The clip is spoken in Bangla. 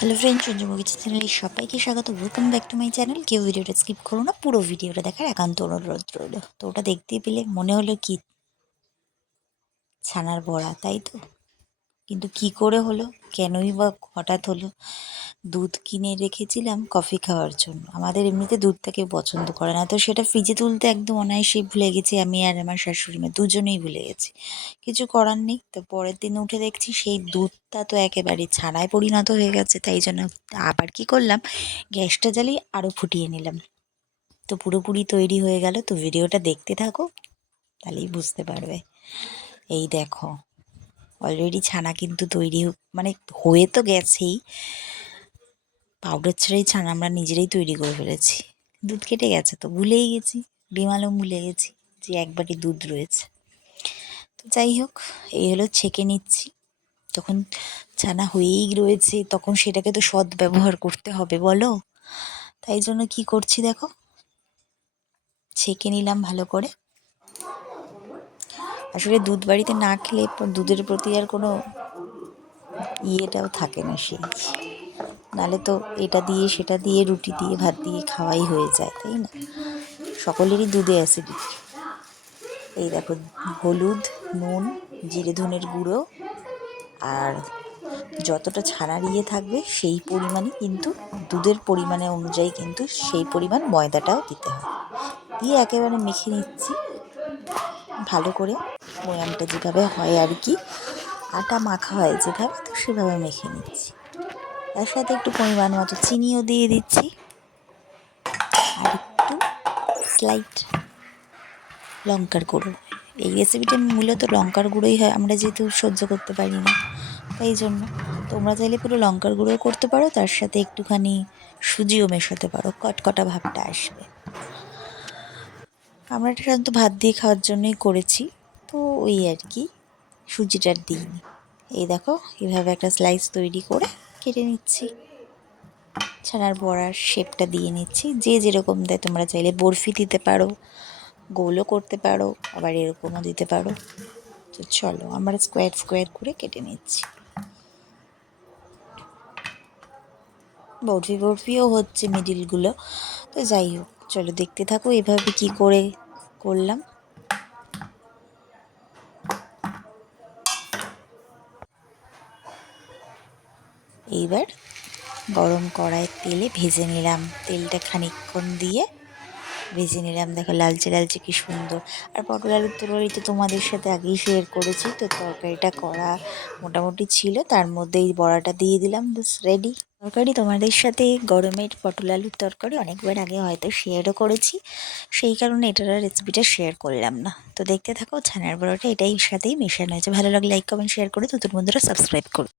হ্যালো ফ্রেন্ড, সঞ্জু কিচেন চ্যানেলে সবাইকে স্বাগত। Welcome back to my channel. কেউ ভিডিওটা স্কিপ করো না, পুরো ভিডিওটা দেখার একান্ত অনুরোধ রইল। তো ওটা দেখতে পেলে মনে হলো কি ছানার বড়া, তাই তো? কিন্তু কি করে হলো, কেনই বা হঠাৎ হলো? দুধ কিনে রেখেছিলাম কফি খাওয়ার জন্য। আমাদের এমনিতে দুধটা কেউ পছন্দ করে না, তো সেটা ফ্রিজে তুলতে একদম অনায়াসেই ভুলে গেছি। আমি আর আমার শাশুড়ি মা দুজনেই ভুলে গেছি, কিছু করার নেই। তো পরের দিন উঠে দেখছি সেই দুধটা তো একেবারে ছানায় পরিণত হয়ে গেছে। তাই জন্য আবার কি করলাম, গ্যাসটা জ্বালিয়ে আরও ফুটিয়ে নিলাম। তো পুরোপুরি তৈরি হয়ে গেল। তো ভিডিওটা দেখতে থাকো, তাহলেই বুঝতে পারবে। এই দেখো, অলরেডি ছানা কিন্তু তৈরি মানে হয়ে তো গেছেই। পাউডার ছাড়াই ছানা আমরা নিজেরাই তৈরি করে ফেলেছি। দুধ কেটে গেছে তো ভুলেই গেছি, ডিমালও ভুলে গেছি যে এক বাটি দুধ রয়েছে। তো যাই হোক, এই হলো ছেঁকে নিচ্ছি। তখন ছানা হয়েই রয়েছে, তখন সেটাকে তো সৎ ব্যবহার করতে হবে বলো। তাই জন্য কি করছি দেখো, ছেঁকে নিলাম ভালো করে। আসলে দুধ বাড়িতে না খেলে দুধের প্রতি আর কোনো ইয়েটাও থাকে না, সেই নালে তো এটা দিয়ে সেটা দিয়ে রুটি দিয়ে ভাত দিয়ে খাওয়াই হয়ে যায়, তাই না? সকলেরই দুধে অ্যাসিডিটি। এই দেখো, হলুদ, নুন, জিরে ধনের গুঁড়ো আর যতটা ছানার ইয়ে থাকবে সেই পরিমাণে কিন্তু দুধের পরিমাণে অনুযায়ী কিন্তু সেই পরিমাণ ময়দাটাও দিতে হবে। দিয়ে একেবারে মেখে নিচ্ছি ভালো করে। ময়ামটা যেভাবে হয় আর কি, আটা মাখা হয় যেভাবে, তো সেভাবে মেখে নিচ্ছি। তার সাথে একটু পরিমাণ মতো চিনিও দিয়ে দিচ্ছি, আর একটু স্লাইট লঙ্কার গুঁড়ো। এই রেসিপিটা মূলত লঙ্কার গুঁড়োই হয়, আমরা যেহেতু সহ্য করতে পারি না, তাই জন্য তোমরা চাইলে পুরো লঙ্কার গুঁড়োও করতে পারো, তার সাথে একটুখানি সুজিও মেশাতে পারো, কটকটা ভাবটা আসবে। আমরা এটা সাধারণত ভাত দিয়ে খাওয়ার জন্যই করেছি, তো ওই আর কি, সুজিটার দিইনি। এই দেখো, এভাবে একটা স্লাইস তৈরি করে কেটে নিচ্ছি। ছানার বড়ার শেপটা দিয়ে নিচ্ছি, যে যেরকম দেয়। তোমরা চাইলে বরফি দিতে পারো, গোলও করতে পারো, আবার এরকমও দিতে পারো। তো চলো, আমরা স্কোয়ার স্কোয়ার করে কেটে নিচ্ছি। বরফিও হচ্ছে মিডিলগুলো। তো যাই হোক, চলো দেখতে থাকো এভাবে কি করে করলাম। এইবার গরম কড়াইয়ের তেলে ভেজে নিলাম, তেলটা খানিকক্ষণ দিয়ে ভেজে নিলাম। দেখো লালচে লালচে কি সুন্দর। আর পটল আলুর তরকারি তো তোমাদের সাথে আগেই শেয়ার করেছি। তো তরকারিটা করা মোটামুটি ছিল, তার মধ্যে এই বড়াটা দিয়ে দিলাম, ব্যাস রেডি তরকারি। তোমাদের সাথে গরমের পটল আলুর তরকারি অনেকবার আগে হয়তো শেয়ারও করেছি, সেই কারণে এটার রেসিপিটা শেয়ার করলাম না। তো দেখতে থাকো, ছানার বড়াটা এটাই সাথেই মেশানো হয়েছে। ভালো লাগলে লাইক কমেন্ট শেয়ার করে নতুন বন্ধুরা সাবস্ক্রাইব করো।